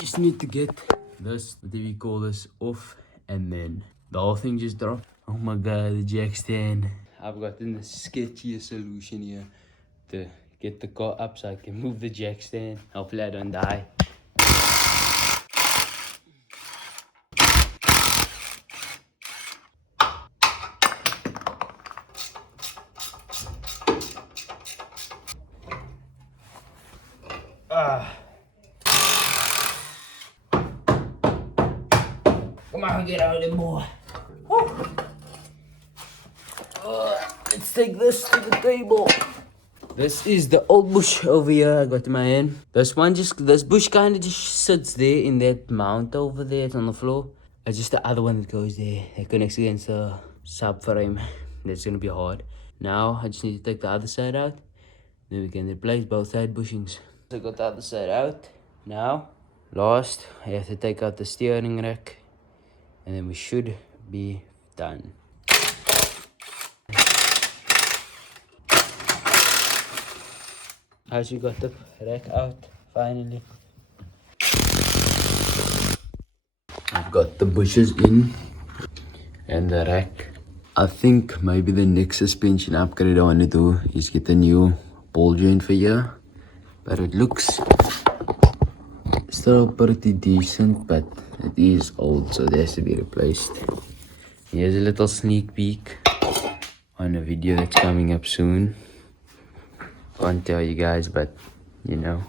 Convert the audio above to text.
Just need to get this, what do we call this, off, and then the whole thing just dropped. Oh my god, the jack stand. I've gotten the sketchiest solution here to get the car up so I can move the jack stand. Hopefully I don't die. Come on, get out of there, boy. Let's take this to the table. This is the old bush over here I got in my hand. This bush kind of just sits there in that mount over there. It's on the floor. It's just the other one that goes there. That connects against the subframe. That's going to be hard. Now, I just need to take the other side out. Then we can replace both side bushings. So I got the other side out. Now, last, I have to take out the steering rack. And then we should be done. As we got the rack out, finally. I've got the bushes in and the rack. I think maybe the next suspension upgrade I want to do is get a new ball joint for here. But it looks still pretty decent, but it is old, so it has to be replaced. Here's a little sneak peek on a video that's coming up soon. Can't tell you guys, but you know.